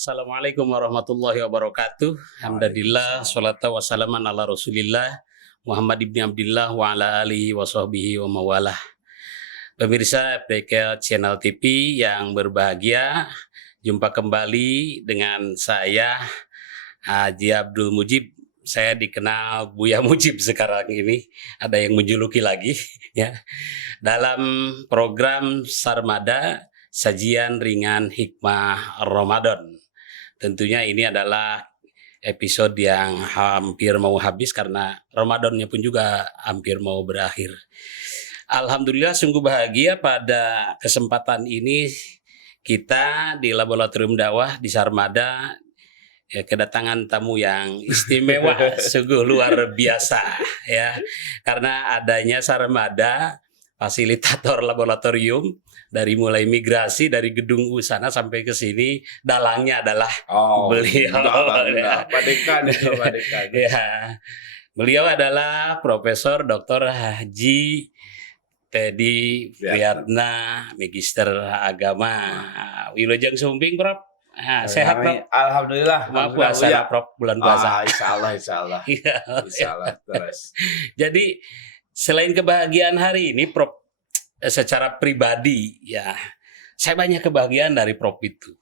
Assalamualaikum warahmatullahi wabarakatuh. Alhamdulillah, salatu wassalaman ala rasulillah Muhammad ibn Abdillah wa ala alihi wa sahbihi wa mawalah. Pemirsa PK Channel TV yang berbahagia, jumpa kembali dengan saya Haji Abdul Mujib. Saya dikenal Buya Mujib sekarang ini, ada yang menjuluki lagi ya. Dalam program Sarmada, sajian ringan hikmah Ramadan. Tentunya ini adalah episode yang hampir mau habis karena Ramadannya pun juga hampir mau berakhir. Alhamdulillah sungguh bahagia pada kesempatan ini kita di Laboratorium Dakwah di Sarmada kedatangan tamu yang istimewa, sungguh luar biasa ya. Karena adanya Sarmada, fasilitator laboratorium, dari mulai migrasi dari gedung sana sampai ke sini, dalangnya adalah beliau. Pak Dekan itu, Pak Dekan. Ya, beliau adalah Profesor Dr. Haji Teddy Priyatna, Magister Agama. Wilujeng Sumping, Prof. Sehat, Prof? Alhamdulillah. Maaf puasa, Prof, bulan puasa. Insya Allah. Terus. Jadi selain kebahagiaan hari ini, Prof, secara pribadi ya, saya banyak kebahagiaan dari Prof itu.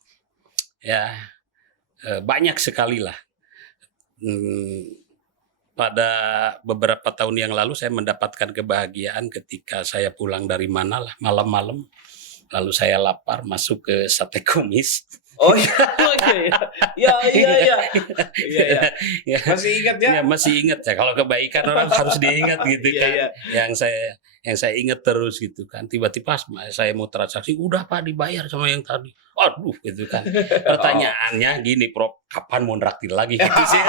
Ya, banyak sekali lah. Pada beberapa tahun yang lalu saya mendapatkan kebahagiaan ketika saya pulang dari mana lah malam-malam, lalu saya lapar masuk ke sate kumis. Oh iya. Masih ingat ya? Ya, masih ingat ya. Kalau kebaikan orang harus diingat gitu kan. Iya. Yang saya ingat terus gitu kan. Tiba-tiba saya mau transaksi, udah Pak dibayar sama yang tadi. Aduh gitu kan. Pertanyaannya gini, Prof, kapan mau nraktir lagi gitu sih?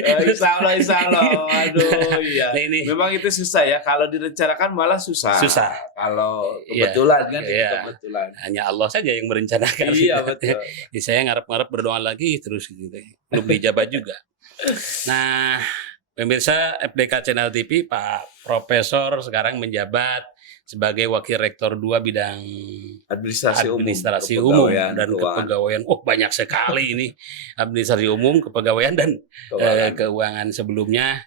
Insya Allah. Aduh iya. Nah, ini memang itu susah ya. Kalau direncanakan malah susah. Kalau kebetulan kan itu kebetulan. Hanya Allah saja yang merencanakan. Iya betul. Jadi saya ngarep-ngarep berdoa lagi terus gitu. Belum dijabah juga. Nah, pemirsa FDK Channel TV, Pak Profesor sekarang menjabat sebagai Wakil Rektor 2 bidang administrasi umum dan kepegawaian. Oh, banyak sekali ini. Administrasi umum, kepegawaian dan keuangan. Sebelumnya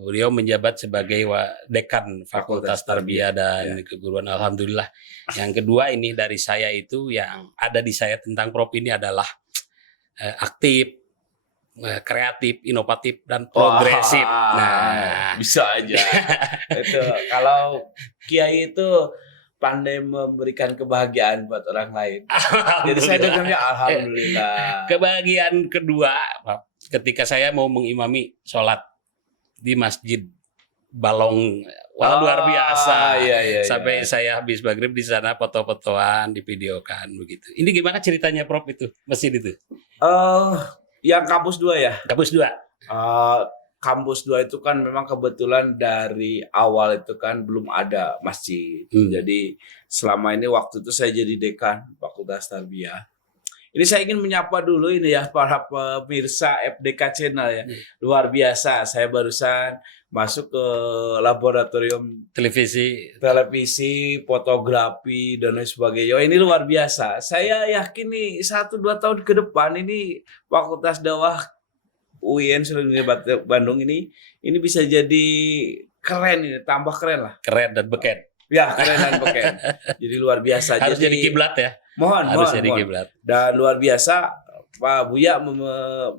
beliau menjabat sebagai Dekan Fakultas Tarbiyah dan Keguruan. Alhamdulillah. Yang kedua ini dari saya itu yang ada di saya tentang Prof ini adalah aktif, kreatif, inovatif dan progresif. Nah, bisa aja. Itu kalau Kiai itu pandai memberikan kebahagiaan buat orang lain. Jadi saya dengarnya alhamdulillah. Kebahagiaan kedua, ketika saya mau mengimami sholat di Masjid Balong, luar biasa. Iya. Sampai saya habis maghrib di sana foto-fotoan, divideokan begitu. Ini gimana ceritanya, Prof, itu masjid itu? Yang kampus 2 ya? Kampus 2. Kampus 2 itu kan memang kebetulan dari awal itu kan belum ada masjid. Jadi selama ini waktu itu saya jadi dekan Fakultas Tarbiyah. Ini saya ingin menyapa dulu ini ya para pemirsa FDK Channel ya. Luar biasa, saya barusan masuk ke laboratorium televisi, fotografi dan lain sebagainya. Ini luar biasa. Saya yakin nih 1-2 tahun ke depan ini Fakultas Dakwah UIN Bandung ini bisa jadi keren ini, tambah keren lah. Keren dan beken. Ya, keren dan beken. Jadi luar biasa. Harus jadi kiblat ya. Mohon. Kiblat. Dan luar biasa Pak Buya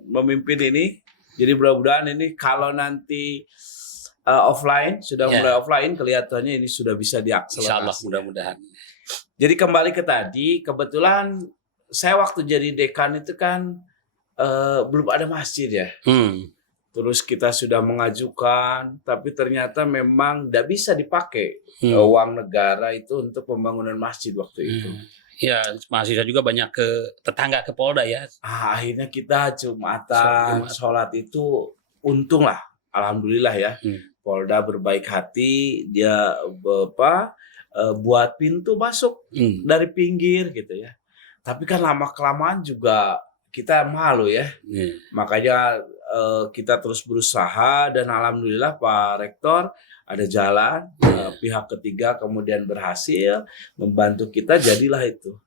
memimpin ini. Jadi mudah-mudahan ini kalau nanti offline, sudah mulai offline, kelihatannya ini sudah bisa diakselerasi. Insya Allah mudah-mudahan. Jadi kembali ke tadi, kebetulan saya waktu jadi dekan itu kan belum ada masjid ya. Terus kita sudah mengajukan, tapi ternyata memang tidak bisa dipakai uang negara itu untuk pembangunan masjid waktu itu. Ya, mahasiswa juga banyak ke tetangga ke Polda ya. Akhirnya kita Jumatan, sholat itu untung lah, alhamdulillah ya. Polda berbaik hati, dia buat pintu masuk dari pinggir gitu ya. Tapi kan lama kelamaan juga kita malu ya. Makanya kita terus berusaha dan alhamdulillah Pak Rektor ada jalan, pihak ketiga kemudian berhasil membantu kita, jadilah itu.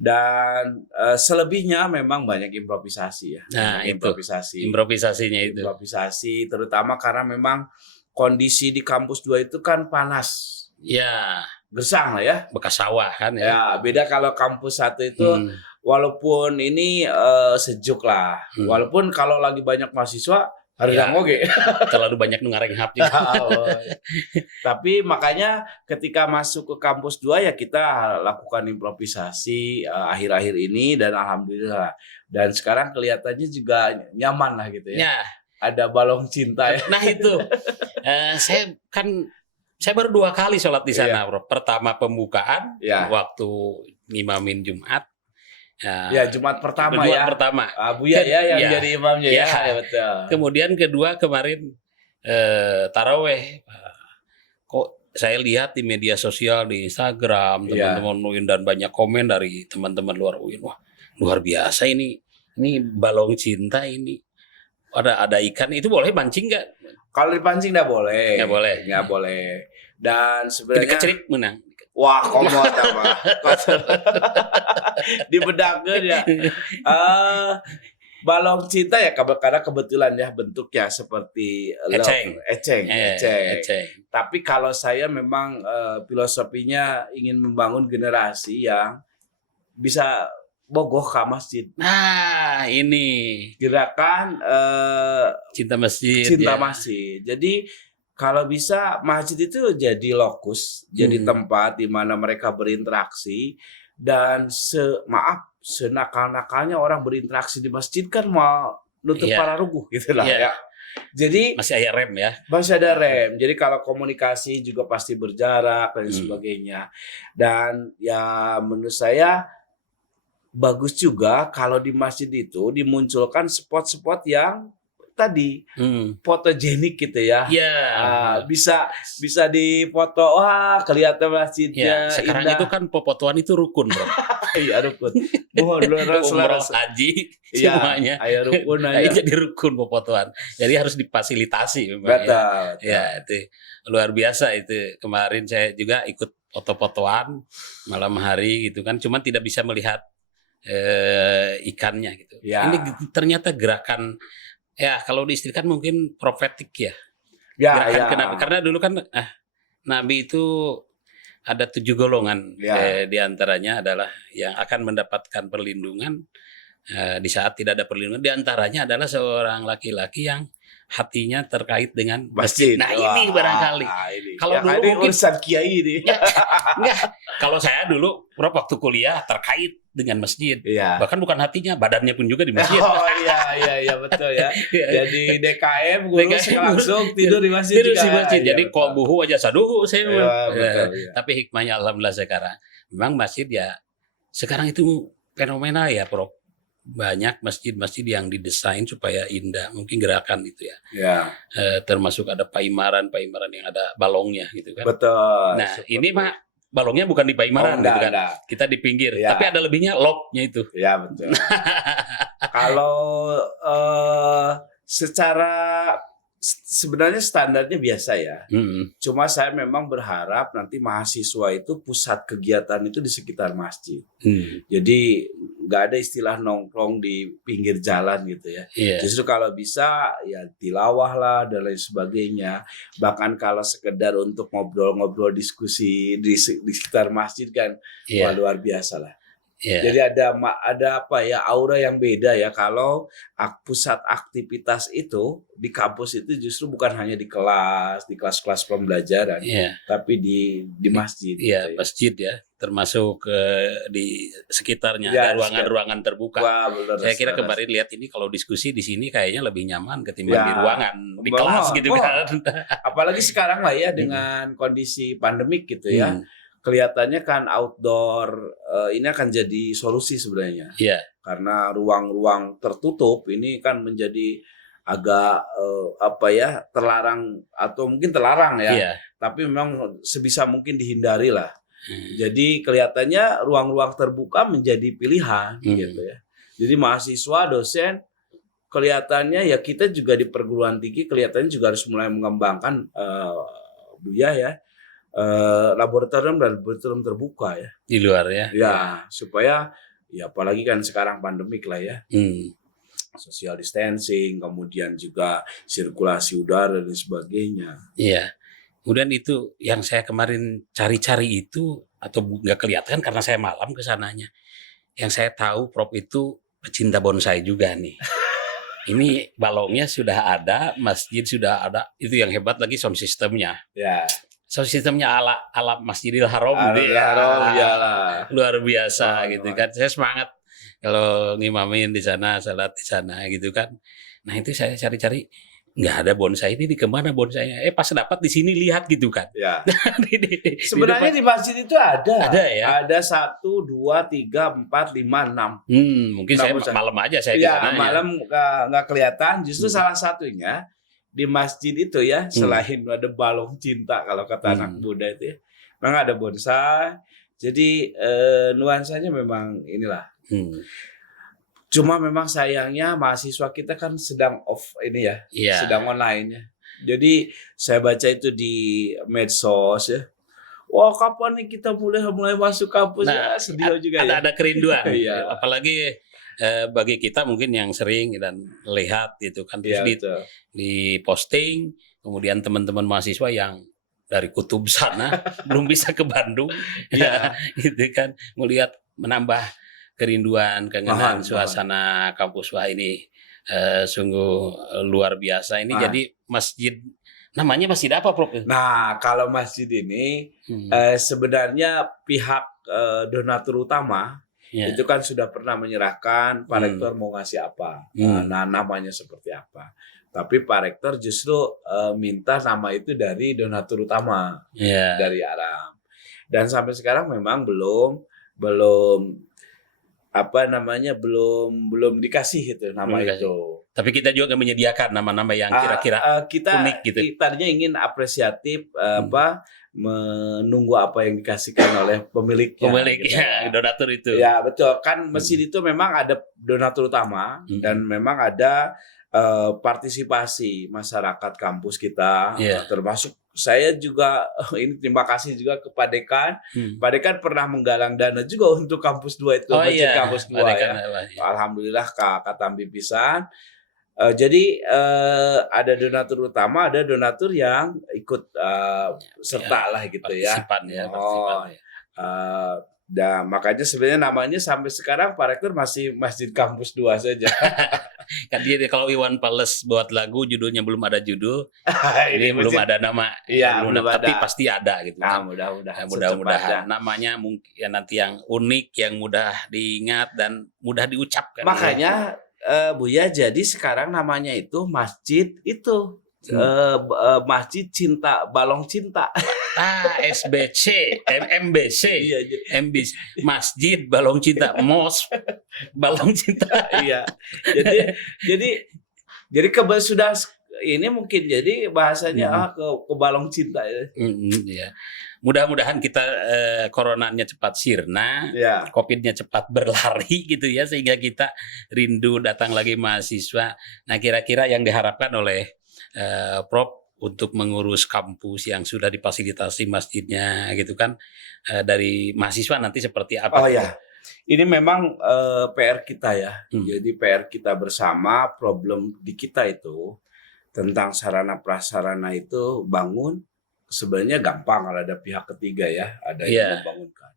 Dan selebihnya memang banyak improvisasi ya. Nah, Banyak itu improvisasinya itu. Improvisasi terutama karena memang kondisi di kampus 2 itu kan panas. Ya, Gersang lah ya. bekas sawah kan ya. Ya, beda kalau kampus 1 itu Hmm, walaupun ini sejuk lah. Hmm. Walaupun kalau lagi banyak mahasiswa harus Ya. oke. terlalu banyak ngareng-hap juga. Tapi makanya ketika masuk ke kampus 2 ya kita lakukan improvisasi akhir-akhir ini dan alhamdulillah. Dan sekarang kelihatannya juga nyaman lah gitu ya. Ya, Ada balong cinta ya. nah itu saya baru 2 kali sholat di sana, Bro. Pertama pembukaan Ya. waktu ngimamin Jumat. Ya, Jumat pertama Jumat ya. pertama. Buya ya yang Ya. jadi imamnya ya. Ya. Ya betul. Kemudian kedua kemarin taraweh. Kok saya lihat di media sosial di Instagram Iya. teman-teman UIN dan banyak komen dari teman-teman luar UIN. Wah, luar biasa ini. Ini balong cinta ini. Ada ikan itu boleh mancing nggak? Kalau dipancing nggak boleh. Nggak boleh. Nggak boleh. Dan Jadi sebenarnya kecerik menang. wah, komot apa? Di bedakeun ya. Balong cinta ya karena kebetulan ya bentuknya seperti eceng. Tapi kalau saya memang filosofinya ingin membangun generasi yang bisa bogoh ke masjid. Nah, ini Gerakan cinta masjid. cinta ya. masjid. Jadi kalau bisa masjid itu jadi lokus, jadi tempat di mana mereka berinteraksi dan senakal-nakalnya orang berinteraksi di masjid kan mau nutup Iya. para ruguh gitu lah Iya. ya. Jadi Masih ada rem ya. masih ada rem. Jadi kalau komunikasi juga pasti berjarak dan sebagainya. Dan ya menurut saya bagus juga kalau di masjid itu dimunculkan spot-spot yang tadi fotogenik gitu ya. Iya. Bisa dipoto, wah kelihatan masjidnya Ya, sekarang indah. itu kan pepotoan itu rukun, Bro. Iya rukun. Mohon Umroh, haji, Iya, semuanya. ayo rukun Nah, aja. jadi rukun pepotoan. Jadi harus difasilitasi memang. Betul. Ya, itu luar biasa itu. Kemarin saya juga ikut foto-fotoan malam hari gitu kan. Cuman tidak bisa melihat ikannya gitu. Ya. Ini ternyata gerakan ya kalau diistilah mungkin profetik ya. Ya. Karena dulu kan Nabi itu ada 7 golongan. Ya. Di antaranya adalah yang akan mendapatkan perlindungan di saat tidak ada perlindungan. Di antaranya adalah seorang laki-laki yang hatinya terkait dengan masjid. Nah, ini barangkali. Kalau dulu ini mungkin urusan kiai ini. enggak. Kalau saya dulu waktu kuliah terkait dengan masjid. Iya. Bahkan bukan hatinya, badannya pun juga di masjid. Oh iya betul ya. Iya. Jadi DKM guru langsung tidur di masjid Tidur juga. di masjid. Iya, Jadi betul. kok buhu aja saduhu saya. Iya, betul, iya. Tapi hikmahnya alhamdulillah sekarang. Memang masjid ya sekarang itu fenomena ya, Prof. Banyak masjid-masjid yang didesain supaya indah. Mungkin gerakan itu ya. Ya, Termasuk ada paimaran yang ada balongnya gitu kan. betul. Nah, ini mah balongnya bukan di paimaran gitu kan. Enggak. Kita di pinggir. Ya. Tapi ada lebihnya lobnya itu. Ya, betul. Kalau sebenarnya standarnya biasa ya. Cuma saya memang berharap nanti mahasiswa itu pusat kegiatan itu di sekitar masjid. Jadi nggak ada istilah nongkrong di pinggir jalan gitu ya. Iya. Justru kalau bisa ya tilawah lah dan lain sebagainya. Bahkan kalau sekedar untuk ngobrol-ngobrol diskusi di sekitar masjid kan wah, luar biasa lah. Iya. Jadi ada apa ya aura yang beda ya kalau pusat aktivitas itu di kampus itu justru bukan hanya di kelas-kelas pembelajaran, Iya. tapi di masjid. Iya, gitu ya. masjid ya, termasuk di sekitarnya Ya, ada ruangan-ruangan terbuka. Wah, benar, Saya kira benar. kemarin lihat ini kalau diskusi di sini kayaknya lebih nyaman ketimbang Ya. di ruangan, di kelas gitu kan. Apalagi sekarang lah ya dengan kondisi pandemik gitu ya. Kelihatannya kan outdoor ini akan jadi solusi sebenarnya. Iya. Karena ruang-ruang tertutup ini kan menjadi agak terlarang atau mungkin terlarang ya. Iya. Tapi memang sebisa mungkin dihindari lah. Jadi kelihatannya ruang-ruang terbuka menjadi pilihan gitu ya. Jadi mahasiswa, dosen kelihatannya ya kita juga di perguruan tinggi kelihatannya juga harus mulai mengembangkan laboratorium dan laboratorium terbuka ya. Di luar ya. Ya, supaya Ya apalagi kan sekarang pandemik lah ya. Social distancing, kemudian juga sirkulasi udara dan sebagainya. Iya. Kemudian itu yang saya kemarin cari-cari itu atau nggak kelihatan karena saya malam ke sananya. Yang saya tahu Prof itu pecinta bonsai juga nih. Ini balongnya sudah ada, masjid sudah ada. Itu yang hebat lagi sound systemnya. Ya. Sound systemnya ala Masjidil Haram gitu ya. Luar biasa gitu kan. Saya semangat kalau ngimamin di sana, salat di sana gitu kan. Nah itu saya cari-cari nggak ada bonsai ini di kemana bonsainya? Pas dapat di sini lihat gitu kan. Ya. Sebenarnya di masjid itu ada. Ada ya. Ada 1, 2, 3, 4, 5, 6. Mungkin saya malam aja saya di sana. Malam nggak kelihatan. Justru salah satunya di masjid itu ya, selain ada balong cinta kalau kata anak muda itu ya, memang ada bonsai. Jadi nuansanya memang inilah. Cuma memang sayangnya mahasiswa kita kan sedang off ini ya, sedang online ya. Jadi saya baca itu di medsos ya. Wah, kapan nih kita mulai masuk kampus? Nah, ya, sedih juga ya. Ada kerinduan. Iya. Apalagi bagi kita mungkin yang sering dan lihat gitu kan, terus di posting, kemudian teman-teman mahasiswa yang dari kutub sana belum bisa ke Bandung, ya gitu kan, melihat menambah kerinduan, kangenan suasana kampus. Wah ini sungguh luar biasa ini. Jadi masjid namanya masjid apa Prof? Nah kalau masjid ini sebenarnya pihak donatur utama itu kan sudah pernah menyerahkan Pak Rektor mau ngasih apa, nah namanya seperti apa. Tapi Pak Rektor justru minta nama itu dari donatur utama dari Aram. Dan sampai sekarang memang belum belum dikasih itu nama itu. Tapi kita juga menyediakan nama-nama yang kira-kira unik gitu. Tadinya ingin apresiatif menunggu apa yang dikasihkan oleh pemiliknya. Pemiliknya, donatur itu. Ya betul, kan masjid itu memang ada donatur utama dan memang ada partisipasi masyarakat kampus kita, termasuk saya juga ini terima kasih juga ke Pak Dekan. Pak Dekan pernah menggalang dana juga untuk kampus 2 itu, masjid kampus 2 ya. Alhamdulillah kata pisan. Jadi ada donatur utama, ada donatur yang ikut serta lah gitu ya. Dan makanya sebenarnya namanya sampai sekarang Pak Rektor masih Masjid Kampus 2 saja. Kan dia kalau Iwan Fals buat lagu judulnya belum ada judul, ini belum ada nama. Belum ada. Tapi pasti ada gitu. Nah, mudah-mudahan. Mudah-mudahan namanya mungkin ya nanti yang unik, yang mudah diingat dan mudah diucapkan. Makanya Buya, jadi sekarang namanya itu masjid itu Masjid Cinta, Balong Cinta. SBC, MBC, MBC, Masjid Balong Cinta, MOS Balong Cinta. Iya. Jadi sudah ini mungkin jadi bahasanya ke balong cinta ya. Mudah-mudahan kita coronanya cepat sirna, COVID-nya cepat berlari gitu ya, sehingga kita rindu datang lagi mahasiswa. Nah kira-kira yang diharapkan oleh Prof untuk mengurus kampus yang sudah difasilitasi masjidnya gitu kan, dari mahasiswa nanti seperti apa? Oh ya, ini memang PR kita ya. Jadi PR kita bersama, problem di kita itu tentang sarana prasarana itu bangun sebenarnya gampang kalau ada pihak ketiga ya, ada yang membangunkan.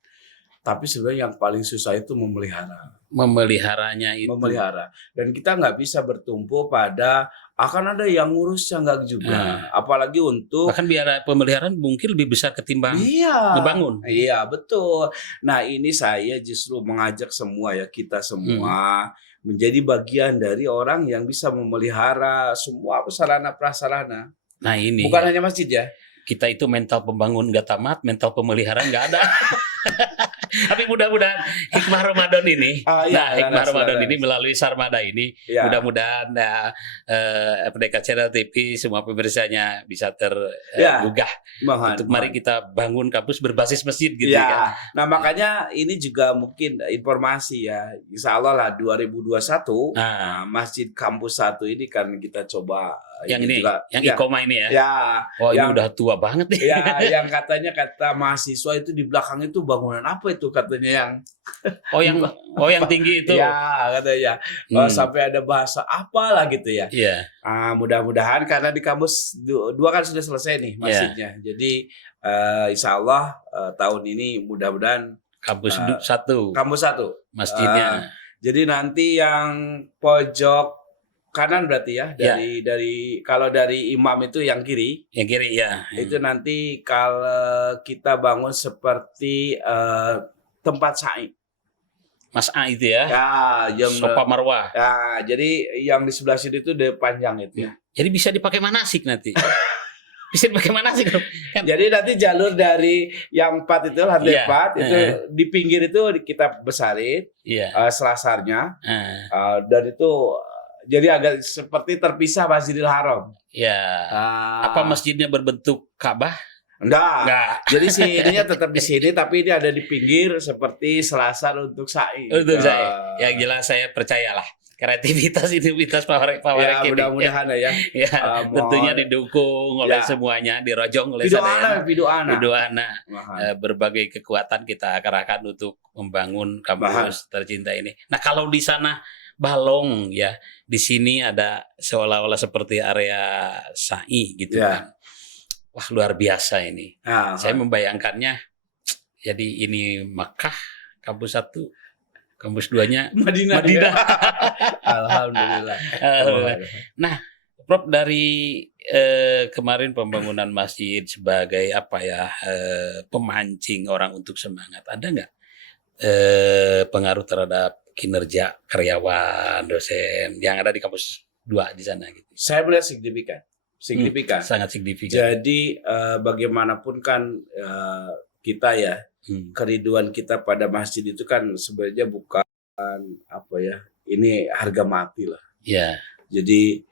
Tapi sebenarnya yang paling susah itu memeliharanya itu. Dan kita nggak bisa bertumpu pada akan ada yang ngurus yang nggak juga. Apalagi untuk bahkan biar pemeliharaan mungkin lebih besar ketimbang dibangun. Iya betul. Nah ini saya justru mengajak semua ya, kita semua menjadi bagian dari orang yang bisa memelihara semua sarana prasarana. Nah ini bukan hanya masjid ya. Kita itu mental pembangun nggak tamat, mental pemeliharaan nggak ada. Tapi mudah-mudahan hikmah Ramadan ini, hikmah Ramadan ini melalui Sarmada ini, mudah-mudahan FDK Channel TV semua pemirsanya bisa tergugah untuk mari kita bangun kampus berbasis masjid gitu kan. Nah makanya ini juga mungkin informasi ya, insya Allah lah 2021 Masjid Kampus 1 ini kan kita coba Yang ini, juga, yang ya, Ikoma ini ya. ya, Oh, ini yang udah tua banget nih. ya, yang katanya kata mahasiswa itu di belakang itu bangunan apa itu katanya yang yang tinggi itu. ya katanya sampai ada bahasa apalah gitu ya. Iya. Mudah-mudahan karena di kampus dua kan sudah selesai nih masjidnya. Jadi insya Allah tahun ini mudah-mudahan Kampus kampus 1 masjidnya. Jadi nanti yang pojok kanan berarti ya dari kalau dari imam itu yang kiri. Yang kiri ya. Itu nanti kalau kita bangun seperti tempat sa'i. Mas A itu ya. Ya, yang Sofa Marwah. Ya, jadi yang di sebelah sini itu udah panjang itu. Ya. Jadi bisa dipakai manasik nanti. Bisa dipakai manasik kan? Jadi nanti jalur dari yang 4 itu lantai 4 itu di pinggir itu kita besarin selasarnya. Dan itu jadi agak seperti terpisah Masjidil Haram. Ya. Apa masjidnya berbentuk Ka'bah? Enggak. Jadi sininya tetap di sini tapi ini ada di pinggir seperti selasar untuk sa'i. Untuk sa'i. Yang jelas saya percayalah. Kreativitas Pak Warek ini. Mudah-mudahan ya. Tentunya didukung oleh semuanya, dirojong oleh Bidoana. Berbagai kekuatan kita kerahkan untuk membangun kampus tercinta ini. Nah, kalau di sana Balong ya, di sini ada seolah-olah seperti area sa'i gitu kan. Wah, luar biasa ini. Saya membayangkannya jadi ini Makkah kampus 1. Kampus 2-nya Madinah. Alhamdulillah. Nah, Prof, dari kemarin pembangunan masjid sebagai pemancing orang untuk semangat, ada nggak pengaruh terhadap kinerja karyawan, dosen yang ada di kampus 2 di sana gitu? Saya melihat signifikan. Sangat signifikan. Jadi bagaimanapun kan kita ya, kerinduan kita pada masjid itu kan sebenarnya bukan ini harga mati lah. Ya. Jadi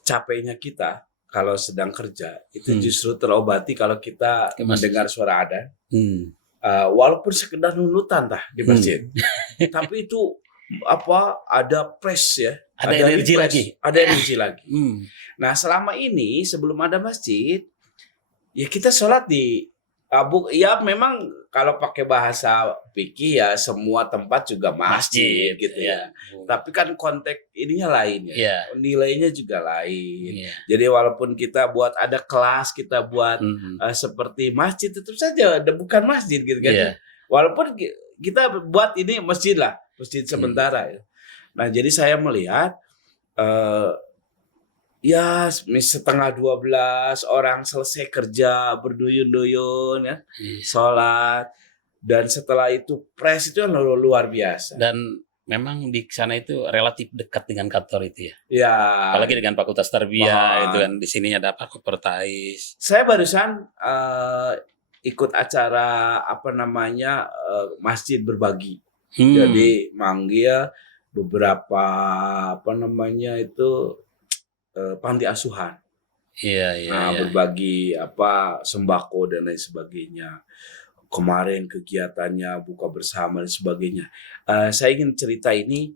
capeknya kita kalau sedang kerja itu justru terobati kalau kita mendengar suara adzan. Walaupun sekedar nunutan di masjid. Tapi itu ada press ya. Ada energi lagi. Ada energi lagi. Nah, selama ini sebelum ada masjid ya kita sholat di ya memang kalau pakai bahasa fikih ya semua tempat juga masjid gitu ya. Tapi kan konteks ininya lain ya. Nilainya juga lain. Jadi walaupun kita buat ada kelas, kita buat seperti masjid, tetap saja bukan masjid gitu kan. Walaupun kita buat ini masjid lah, masjid sementara ya. Nah, jadi saya melihat ya 11:30 orang selesai kerja berduyun-duyun ya, sholat, dan setelah itu press itu luar biasa. Dan memang di sana itu relatif dekat dengan kantor itu ya. Ya. Apalagi dengan Fakultas Tarbiyah itu kan, di sini ada Fakultas. Saya barusan ikut acara masjid berbagi. Jadi manggil beberapa panti asuhan. Berbagi sembako dan lain sebagainya. Kemarin kegiatannya buka bersama dan sebagainya. Saya ingin cerita ini.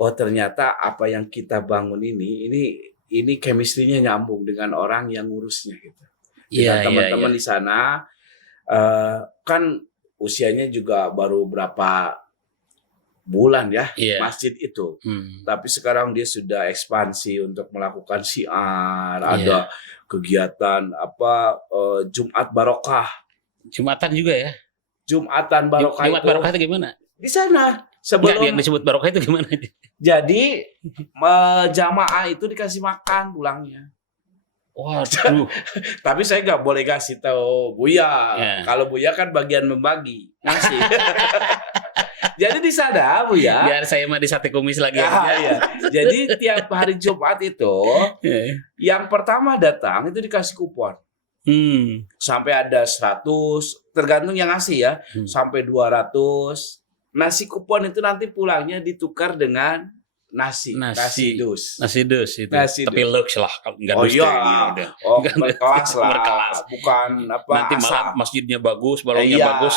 Ternyata apa yang kita bangun ini chemistry-nya nyambung dengan orang yang ngurusnya gitu. Dengan teman-teman di sana kan usianya juga baru berapa bulan ya masjid itu. Tapi sekarang dia sudah ekspansi untuk melakukan syiar, ada kegiatan Jumat Barokah. Jumatan juga ya? Jumatan Barokah. Jumat Barokah itu gimana? Di sana. Sebelum yang disebut Barokah itu gimana? Jadi jamaah itu dikasih makan pulangnya. Waduh. Tapi saya nggak boleh kasih tahu Buya. Kalau Buya kan bagian membagi ngasih. Jadi di sana Buya. Biar saya mah di sate kumis lagi. Jadi tiap hari Jumat itu yang pertama datang itu dikasih kupon. Sampai ada 100, tergantung yang ngasih ya. Sampai 200. Nasi kupon itu nanti pulangnya ditukar dengan nasi Nasi dus. dus itu. Nasi Tapi dus. lux lah, kalau enggak Oh dus iya, udah. berkelas lah, Berkelas. bukan apa Nanti asal. malah masjidnya bagus, balongnya Iya. bagus.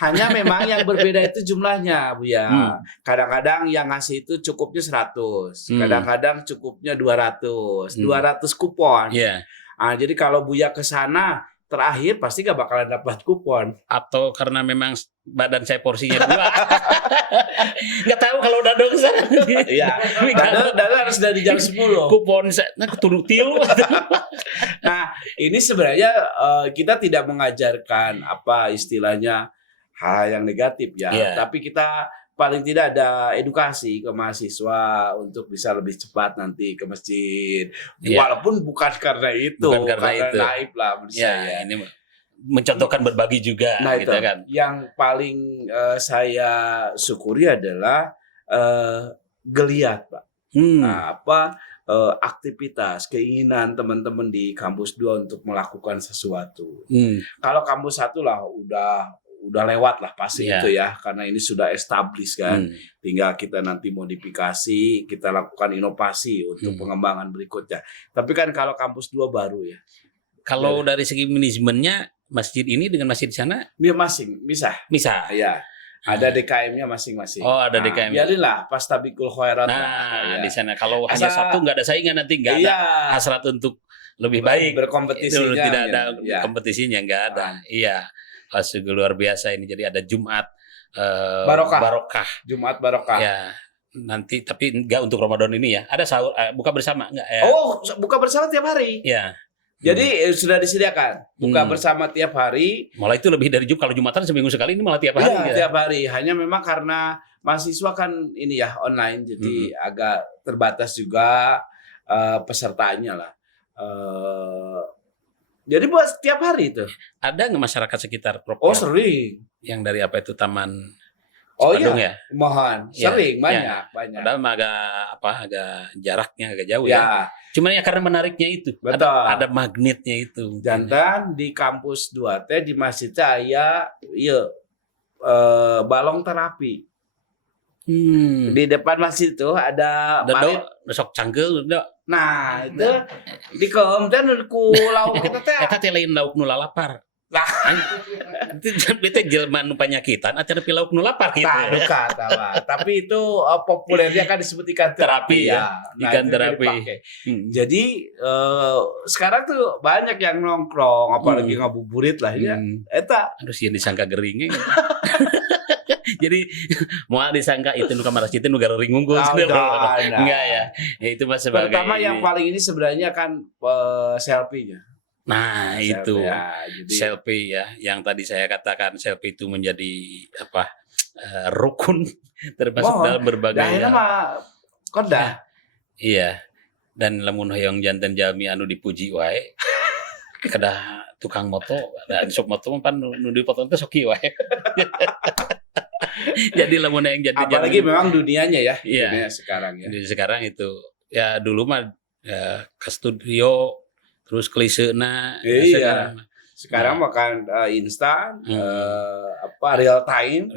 Hanya memang yang berbeda itu jumlahnya, Bu ya. Hmm. Kadang-kadang yang ngasih itu cukupnya 100, kadang-kadang cukupnya 200, 200 kupon. Iya. Ah, jadi kalau Buya ke sana terakhir pasti gak bakalan dapat kupon. Atau karena memang badan saya porsinya 2. Nggak tahu kalau udah dong sana. Iya. Dan harus dari jam 10. Kupon saya ketulung tilu. Nah, ini sebenarnya kita tidak mengajarkan apa istilahnya hal yang negatif ya, Iya. tapi kita paling tidak ada edukasi ke mahasiswa untuk bisa lebih cepat nanti ke masjid. Iya. Walaupun bukan karena itu, Bukan karena itu. naib lah menurut saya. Ini mencontohkan berbagi juga, Nah, gitu itu kan. yang paling saya syukuri adalah geliat, Pak. Nah, aktivitas, keinginan teman-teman di kampus 2 untuk melakukan sesuatu. Kalau kampus 1 lah udah lewat lah pasti Iya. itu ya, karena ini sudah established kan. Tinggal kita nanti modifikasi, kita lakukan inovasi untuk pengembangan berikutnya. Tapi kan kalau kampus 2 baru ya. Kalau dari segi manajemennya masjid ini dengan masjid di sana Dia misah. Ya. Ada DKM-nya masing-masing. Oh, ada DKM. Biarinlah pastabikul khairat. Nah, ya. di sana kalau hanya satu nggak ada saingan nanti nggak ada hasrat untuk lebih baik. Berkompetisinya. Tidak ada ya. kompetisinya, nggak ada. Iya. Sungguh luar biasa ini. Jadi ada Jumat Barokah. Jumat Barokah. Ya. Nanti tapi nggak untuk Ramadan ini ya. Ada sahur buka bersama nggak ya? Oh, buka bersama tiap hari. Ya. Jadi sudah disediakan buka bersama tiap hari. Malah itu lebih dari kalau Jumatan seminggu sekali, ini malah tiap hari. Iya, tiap hari. Hanya memang karena mahasiswa kan ini ya online, jadi agak terbatas juga pesertanya lah. Jadi buat tiap hari itu. Ada nggak masyarakat sekitar Prof? Oh, sering. Yang dari apa itu Taman Oh Cipadung iya, ya? mohon. Ya, Sering, ya. banyak. Padahal agak jaraknya agak jauh Ya, ya. Cuman ya karena menariknya itu. betul. Ada magnetnya itu. Jantan di kampus 2 teh di masjid saya balong terapi. Di depan masjid itu ada Dan sok canggel udah. Nah, itu di kaum teh ku lauk kita teh. Eta teh lain lauk nu lalapar. Lah, Itu jelema nu panyakitan acara pilauk nu lapar gitu. duka tawa. Tapi itu populernya kan disebut ikan terapi ya. Nah, Ikan itu terapi. dipakai. Jadi sekarang tuh banyak yang nongkrong, apalagi ngabuburit lah ya. Eta Harus yang disangka geringnya. Jadi mau disangka itu nu kamar itu nu garing unggul. Enggak ya. Ya itu mas sebagai pertama yang paling ini sebenarnya kan selfie-nya. Nah, itu Ya, jadi selfie ya, yang tadi saya katakan selfie itu menjadi apa rukun termasuk dalam berbagai daerah mah kodah. Iya. Dan lamun hoyong janten jalmi anu dipuji wae. Kedah tukang moto, ada sok moto mah pan nu dipoto teh sok kieu wae. Jadi lamun yang jadi apalagi memang dunianya ya, iya. dunia sekarang ya. Jadi sekarang itu ya dulu mah ke studio terus kliseuna Iya. Sekarang makan instan, real time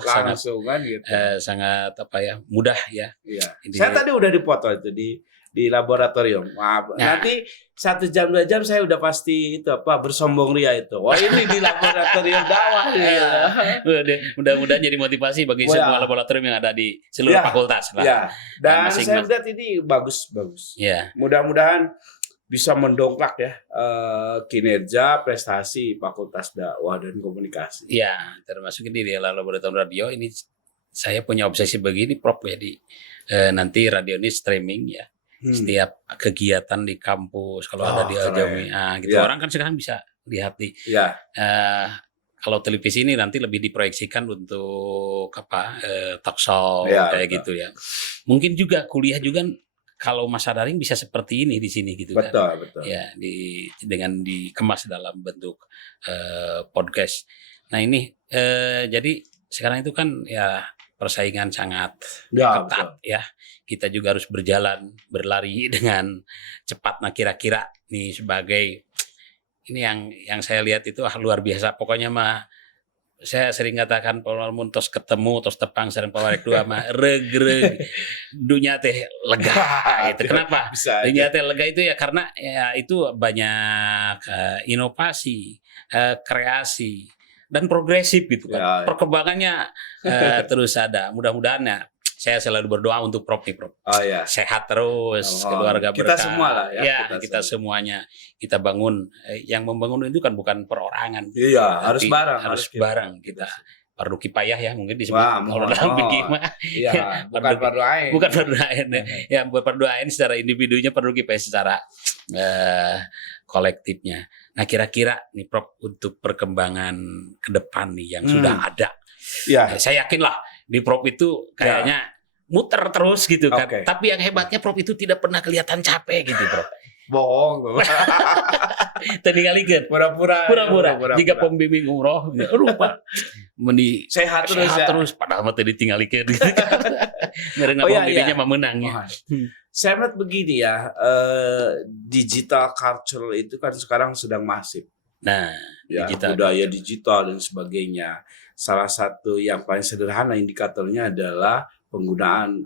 sangat langsung kan gitu. sangat apa ya mudah ya. Iya. Intinya, Saya tadi udah dipoto itu di laboratorium. Maaf. Nah. Nanti 1 jam 2 jam saya udah pasti itu bersombong ria itu. Wah, ini di laboratorium dakwah ya. Mudah-mudahan jadi motivasi bagi semua laboratorium yang ada di seluruh fakultas lah. Ya. Dan masing-masing. saya lihat ini bagus. Ya. Mudah-mudahan bisa mendongkrak ya kinerja prestasi Fakultas Dakwah dan Komunikasi. Ya, termasuk ini di laboratorium radio ini saya punya obsesi begini Prof ya nanti radio ini streaming ya. Setiap kegiatan di kampus kalau ada di Al-Jami'ah gitu orang kan sekarang bisa lihat di. Ya. Kalau televisi ini nanti lebih diproyeksikan untuk talk show kayak gitu ya. Mungkin juga kuliah juga kalau masa daring bisa seperti ini di sini gitu kan. Betul. Ya, dengan dikemas dalam bentuk podcast. Nah, ini jadi sekarang itu kan ya persaingan sangat ketat ya. Kita juga harus berlari dengan cepat. Nah, kira-kira nih sebagai ini yang saya lihat itu luar biasa. Pokoknya mah saya sering katakan palamun tos ketemu tos tepang sareng pawarek dua mah regreg dunia teh lega gitu. Kenapa? Bisa aja. Dunia teh lega itu ya karena ya itu banyak inovasi, kreasi dan progresif gitu kan. Ya, ya. Perkembangannya terus ada. Mudah-mudahan ya saya selalu berdoa untuk Prof nih, Prof. Oh ya. Sehat terus, Oh, keluarga kita berkah. semua lah ya, Ya, kita kita semuanya kita bangun. Yang membangun itu kan bukan perorangan. Iya, harus Tapi bareng. harus bareng kita. Fardu kifayah ya mungkin disebut. Wah, Kalau dalam fikih mah iya, bukan fardu ain. bukan fardu ain. Ya, bukan fardu ain secara individunya, fardu kifayah secara kolektifnya. Nah, kira-kira nih Prof untuk perkembangan ke depan nih yang sudah ada. Iya. Saya yakin lah di Prof itu kayaknya muter terus gitu kan. Oke. Tapi yang hebatnya Prof itu tidak pernah kelihatan capek gitu, Prof. Bohong. Tinggalikeun. Pura-pura. Jika pembimbing umroh, rupa meni sehat terus ya. terus padahal mah tadi tinggalikeun gitu. Mereka pembimbingnya mah menang ya. Saya melihat begini ya, digital culture itu kan sekarang sedang masif. Nah, ya, budaya digital dan sebagainya. Salah satu yang paling sederhana indikatornya adalah penggunaan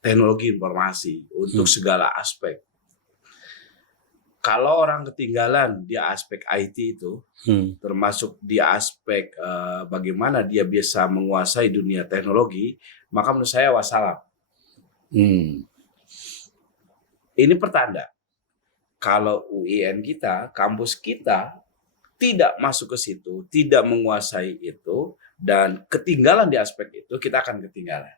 teknologi informasi untuk segala aspek. Kalau orang ketinggalan di aspek IT itu, termasuk di aspek bagaimana dia bisa menguasai dunia teknologi, maka menurut saya wassalam. Ini pertanda kalau UIN kita, kampus kita tidak masuk ke situ, tidak menguasai itu, dan ketinggalan di aspek itu, kita akan ketinggalan.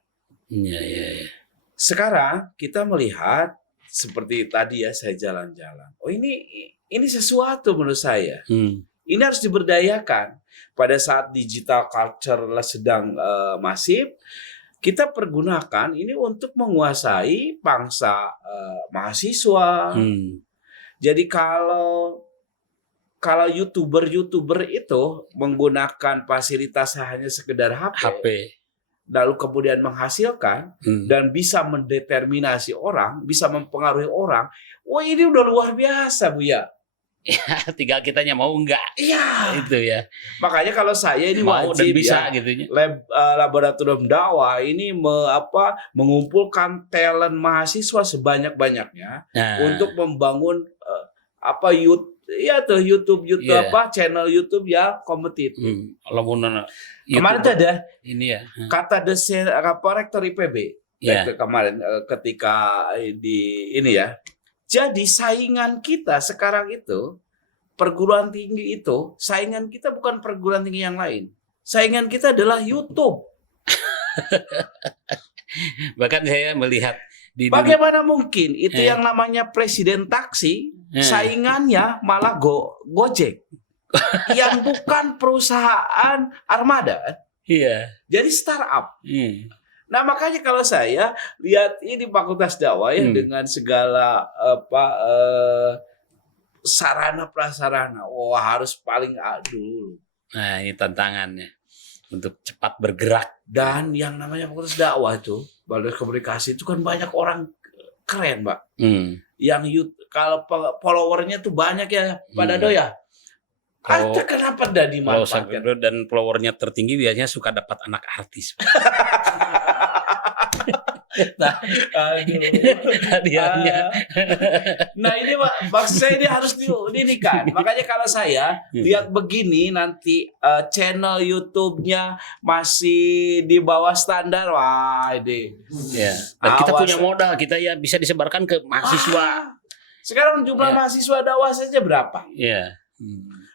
Iya. Sekarang kita melihat seperti tadi ya, saya jalan-jalan. Oh ini sesuatu menurut saya. Ini harus diberdayakan. Pada saat digital culture sedang masif, kita pergunakan ini untuk menguasai pangsa mahasiswa. Jadi kalau YouTuber itu menggunakan fasilitas hanya sekedar HP. Lalu kemudian menghasilkan dan bisa mendeterminasi orang, bisa mempengaruhi orang, wah ini udah luar biasa Bu ya. Ya, tinggal kitanya mau enggak. Iya. Itu ya. Makanya kalau saya ini mau wajib dan bisa ya, gitunya. Laboratorium dakwah ini mengumpulkan talent mahasiswa sebanyak-banyaknya untuk membangun YouTube channel YouTube ya kompetitif. Kemarin tuh ada ini ya. Kata rektor IPB kemarin ketika di ini ya. Jadi saingan kita sekarang itu perguruan tinggi itu, saingan kita bukan perguruan tinggi yang lain. Saingan kita adalah YouTube. Bahkan saya melihat bagaimana mungkin itu yang namanya presiden taksi saingannya malah Gojek yang bukan perusahaan armada. Iya. Jadi startup. Nah makanya kalau saya lihat ini Fakultas Dakwah ya dengan segala sarana prasarana, harus paling dulu. Nah ini tantangannya untuk cepat bergerak. Dan yang namanya Fakultas Dakwah itu, Balai Komunikasi itu kan banyak orang keren, Mbak. Yang kalau followernya tuh banyak ya, Pak Dado ya. Kenapa tidak dimanfaatkan? Dan followernya tertinggi biasanya suka dapat anak artis. Nah ini maksud saya ini harus dinikan. Makanya kalau saya lihat begini nanti channel YouTube-nya masih di bawah standar, wah ini. Dan kita punya modal, kita ya bisa disebarkan ke mahasiswa. Sekarang jumlah mahasiswa dakwah saja berapa?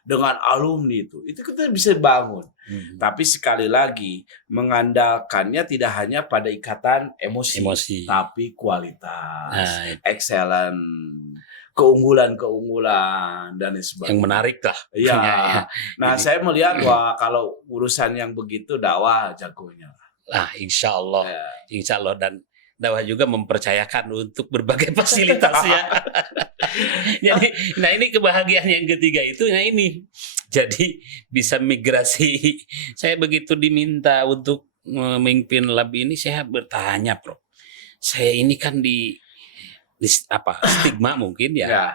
Dengan alumni itu kita bisa bangun. Tapi sekali lagi mengandalkannya tidak hanya pada ikatan emosi. Tapi kualitas, excellent, keunggulan dan sebagainya. Yang menarik lah. Iya. Nah, saya melihat kalau urusan yang begitu dakwah jagonya. Insya Allah dan dakwah juga mempercayakan untuk berbagai fasilitasnya. Jadi, nah ini kebahagiaan yang ketiga itu, nah ini jadi bisa migrasi. Saya begitu diminta untuk memimpin lab ini, saya bertanya, Prof. Saya ini kan di stigma mungkin ya.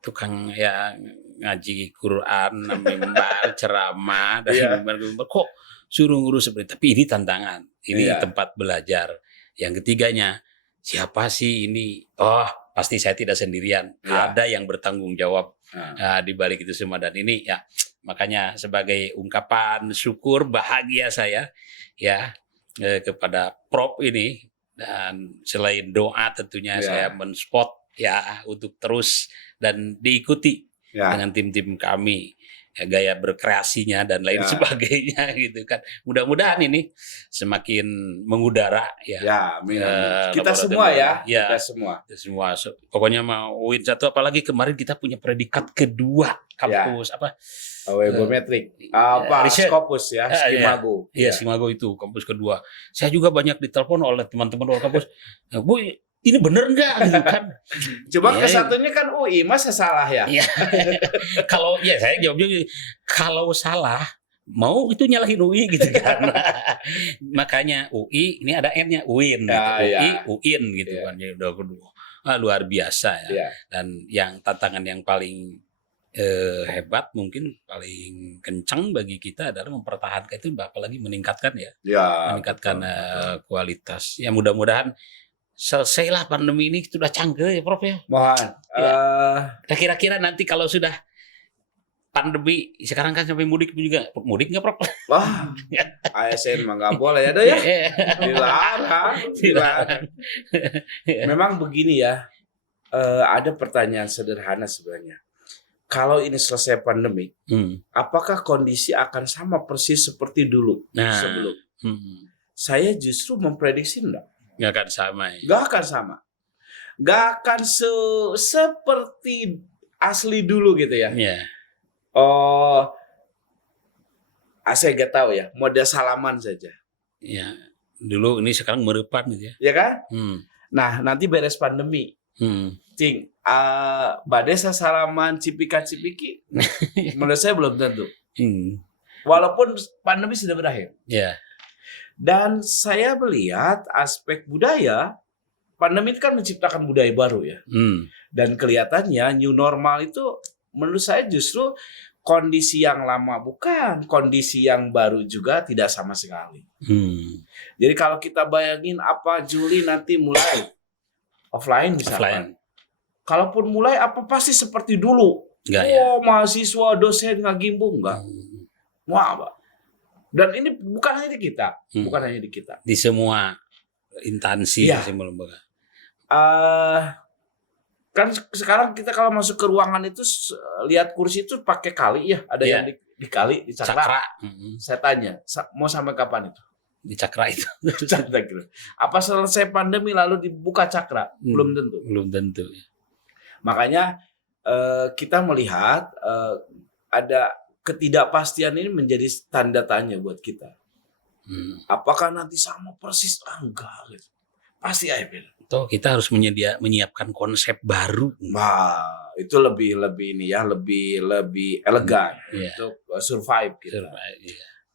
Tukang ya ngaji Quran, mimbar, ceramah, dan Iya. mimbar kok suruh ngurus seperti. Tapi ini tantangan, ini Iya. tempat belajar. Yang ketiganya, siapa sih ini? Oh, pasti saya tidak sendirian. Iya. Ada yang bertanggung jawab Nah, di balik itu semua. Dan ini ya, makanya sebagai ungkapan syukur bahagia saya ya kepada Prof ini. Dan selain doa tentunya Iya. saya mensupport ya untuk terus dan diikuti ya. dengan tim-tim kami ya, gaya berkreasinya dan lain Ya. sebagainya gitu kan. Mudah-mudahan ini semakin mengudara ya. Ya, amin, amin. Kita laboratorium. semua ya. Ya. Kita semua. Semua pokoknya mau UIN 1 apalagi kemarin kita punya predikat kedua kampus apa Webometrik. Apa? riset. Scopus ya, Skimago. Iya, Simago itu kampus kedua. Saya juga banyak ditelepon oleh teman-teman luar kampus. Bu, ini bener nggak gitu kan? Coba Iya. ke satunya kan UI, masa salah ya? Iya. Kalau ya saya jawabnya gini, kalau salah mau itu nyalahin UI gitu kan. Makanya UI ini ada N-nya UIN gitu. Ya, UI ya. UIN gitu Ya. kan. Jadi udah kedua. Luar biasa ya. Iya. Dan yang tantangan yang paling hebat mungkin paling kencang bagi kita adalah mempertahankan itu apalagi meningkatkan ya. Ya. Meningkatkan betul. kualitas. Ya mudah-mudahan selesailah pandemi ini sudah canggih ya Prof ya. Mohon. Nah, kira-kira nanti kalau sudah pandemi sekarang kan sampai mudik juga mudik nggak Prof? Wah, ASN mah nggak boleh ada ya. Dilarang. Memang begini ya. Ada pertanyaan sederhana sebenarnya. Kalau ini selesai pandemi, apakah kondisi akan sama persis seperti dulu sebelum? Saya justru memprediksi enggak. Nggak akan sama ya. Nggak akan sama. Nggak akan seperti asli dulu gitu ya. Iya. Oh, saya nggak tahu ya. Model salaman saja. Ya, dulu ini sekarang merepan gitu ya. Ya kan? Nah, nanti beres pandemi. Cing, badesa salaman cipika-cipiki, menurut saya belum tentu. Walaupun pandemi sudah berakhir. Ya. Dan saya melihat aspek budaya, pandemi itu kan menciptakan budaya baru ya. Dan kelihatannya new normal itu menurut saya justru kondisi yang lama bukan, kondisi yang baru juga tidak sama sekali. Jadi kalau kita bayangin apa Juli nanti mulai offline misalkan. Kalaupun mulai apa pasti seperti dulu. Enggak ya. Mahasiswa dosen ngagimbung enggak. Wah, Pak. Dan ini bukan hanya di kita, bukan hanya di kita. Di semua instansi ya. semua lembaga. Kan sekarang kita kalau masuk ke ruangan itu lihat kursi itu pakai kali ya, ada yang dikali, dicakra. Saya tanya, mau sampai kapan itu? Di cakra itu. Apa selesai pandemi lalu dibuka cakra? Belum tentu. Belum tentu. Makanya kita melihat ada ketidakpastian ini menjadi tanda tanya buat kita. Apakah nanti sama persis? Enggak. Pasti aja. Toh kita harus menyiapkan konsep baru. Nah, itu lebih ini ya, lebih elegan untuk survive kita.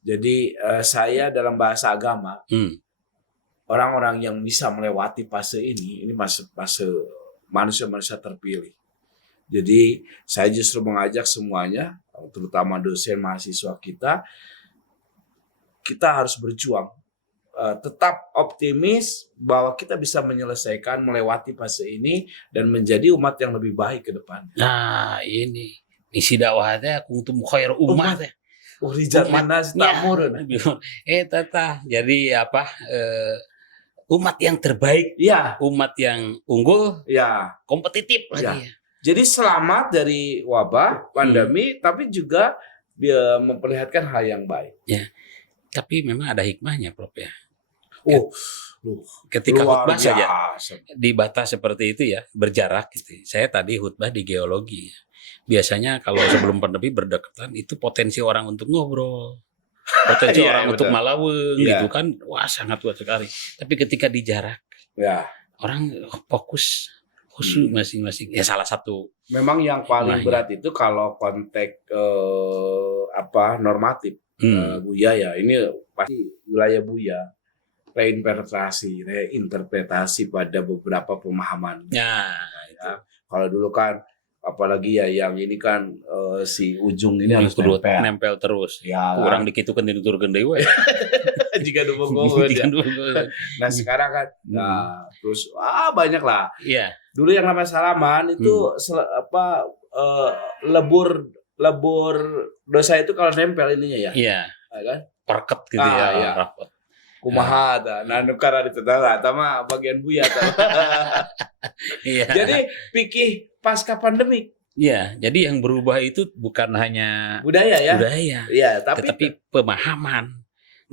Jadi saya dalam bahasa agama, orang-orang yang bisa melewati fase ini fase manusia-manusia terpilih. Jadi saya justru mengajak semuanya, terutama dosen mahasiswa kita harus berjuang, tetap optimis bahwa kita bisa menyelesaikan, melewati fase ini dan menjadi umat yang lebih baik ke depan. Nah ini misi dakwahnya kuntum khair umat ya. Jadi apa? Umat yang terbaik, umat yang unggul, kompetitif lagi. Jadi selamat dari wabah, pandemi, tapi juga memperlihatkan hal yang baik. Ya, tapi memang ada hikmahnya, Prof ya. Ketika khutbah saja di batas seperti itu ya, berjarak gitu. Saya tadi khutbah di geologi. Biasanya kalau sebelum pandemi berdekatan itu potensi orang untuk ngobrol, potensi orang untuk malaweng gitu kan, wah sangat kuat sekali. Tapi ketika di jarak, orang fokus khusus masing-masing. Ya salah satu. Memang yang paling berat itu kalau konteks normatif Buya ya, ini pasti wilayah Buya. Reinterpretasi pada beberapa pemahaman. Ya. Kalau dulu kan apalagi ya yang ini kan si ujung ini harus kudu nempel. nempel terus. Ya, Kurang dikit kan dinuturkeun deui we. jika dibongkong ya. Nah sekarang kan, nah terus banyak lah. Iya. Dulu yang namanya salaman itu lebur dosa itu kalau nempel ininya ya. Iya. Kan? Perket gitu ya. Iya. Rapot. Kumaha nah nukara di tetangga mah bagian buya Iya. Jadi pikih pasca pandemik. Iya, jadi yang berubah itu bukan hanya budaya ya. Iya, tetapi pemahaman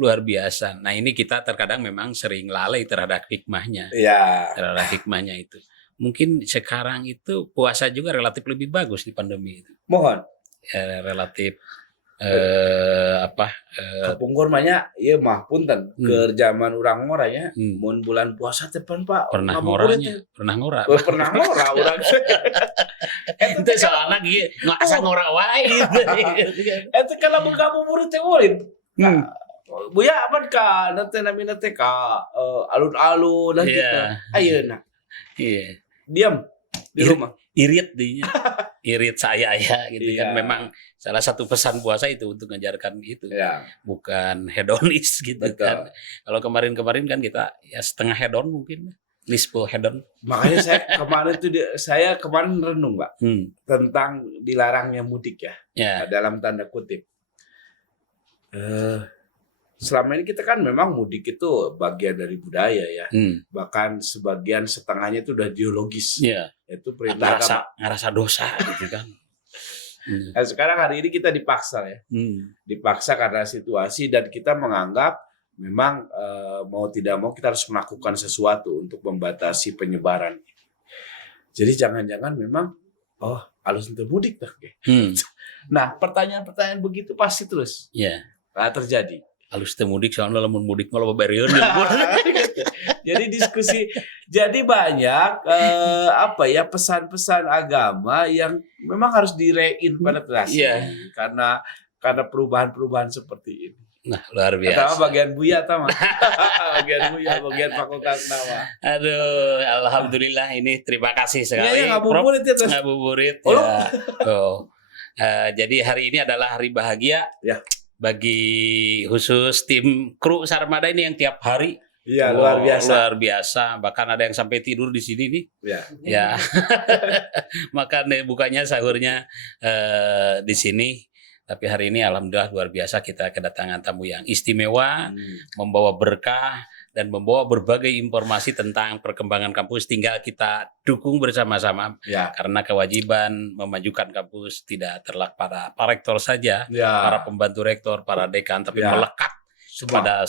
luar biasa. Nah, ini kita terkadang memang sering lalai terhadap hikmahnya. Iya. Terhadap hikmahnya itu. Mungkin sekarang itu puasa juga relatif lebih bagus di pandemi itu. Mohon. Ya, relatif Kapung kurmanya iya mah punten ke zaman urang ngoranya mun bulan puasa tepan Pak pernah ngora urang itu soalnya gitu nggak asa ngora wae itu kalau ngabuburit teh ulin buya apa ka nanti namina teh ka alun-alun dan kita ayeuna iya diam di rumah irit dinya irit saya ya gitu kan memang salah satu pesan puasa itu untuk mengajarkan itu bukan hedonis gitu. Betul. Kan kalau kemarin kan kita ya setengah hedon mungkin nisful hedon makanya saya kemarin renung Pak tentang dilarangnya mudik ya dalam tanda kutip selama ini kita kan memang mudik itu bagian dari budaya ya bahkan sebagian setengahnya itu udah ideologis itu perintah ngerasa dosa gitu kan. Nah, sekarang hari ini kita dipaksa ya dipaksa karena situasi dan kita menganggap memang mau tidak mau kita harus melakukan sesuatu untuk membatasi penyebaran. Jadi jangan-jangan memang halus untuk mudik dah. Nah pertanyaan-pertanyaan begitu pasti terus terjadi. Halus teu mudik soalnya lamun mudik mah loba bereun. Jadi diskusi jadi banyak pesan-pesan agama yang memang harus direinterpretasi karena perubahan-perubahan seperti ini. Nah, luar biasa. Bagian buya bagian fakultas nama. Aduh, alhamdulillah ini terima kasih sekali. Ngabuburit ya. Jadi hari ini adalah hari bahagia. Bagi khusus tim kru Sarmada ini yang tiap hari luar biasa bahkan ada yang sampai tidur di sini nih makan bukanya sahurnya di sini tapi hari ini alhamdulillah luar biasa kita kedatangan tamu yang istimewa membawa berkah dan membawa berbagai informasi tentang perkembangan kampus tinggal kita dukung bersama-sama karena kewajiban memajukan kampus tidak terletak pada Pak Rektor saja, para pembantu rektor, para dekan, tapi melekat pada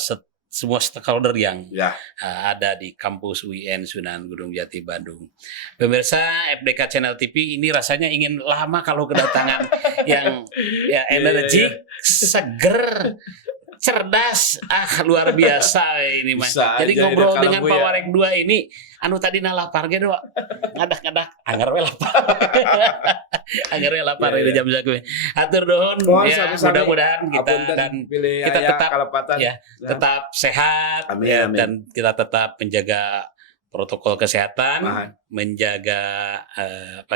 semua stakeholder yang ada di kampus UIN Sunan Gunung Jati Bandung. Pemirsa FDK Channel TV ini rasanya ingin lama kalau kedatangan yang energik, seger, cerdas, luar biasa ini Mas. Jadi ngobrol dengan Pak Warek 2 ini anu tadi lapar ge doa. Ngadak-ngadak anggar we lapar. Anggar we lapar ini jam saku. Atur nuhun mudah-mudahan kita dan kita tetap sehat amin. Dan kita tetap menjaga protokol kesehatan, menjaga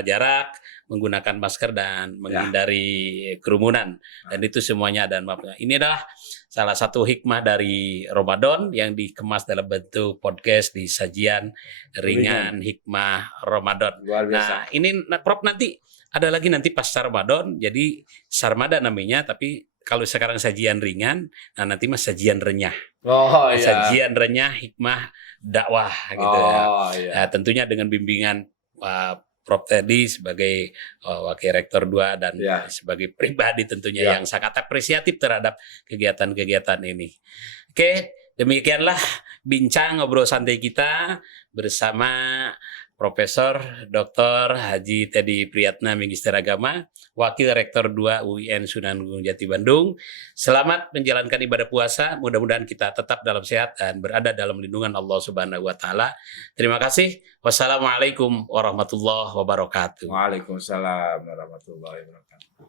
jarak, menggunakan masker dan menghindari kerumunan. Dan itu semuanya dan maafnya. Ini adalah salah satu hikmah dari Ramadan yang dikemas dalam bentuk podcast di sajian ringan hikmah Ramadan. Nah, ini Prof nanti ada lagi nanti pasca Ramadan. Jadi Sarmada namanya, tapi kalau sekarang sajian ringan, nah nanti mas sajian renyah. Sajian renyah hikmah dakwah gitu Nah, tentunya dengan bimbingan Prof tadi sebagai wakil rektor 2 dan sebagai pribadi tentunya yang sangat apresiatif terhadap kegiatan-kegiatan ini. Oke, demikianlah bincang ngobrol santai kita bersama Profesor Dr. Haji Teddy Priyatna Magister Agama, Wakil Rektor 2 UIN Sunan Gunung Jati Bandung. Selamat menjalankan ibadah puasa. Mudah-mudahan kita tetap dalam sehat dan berada dalam lindungan Allah Subhanahu wa taala. Terima kasih. Wassalamualaikum warahmatullahi wabarakatuh. Waalaikumsalam warahmatullahi wabarakatuh.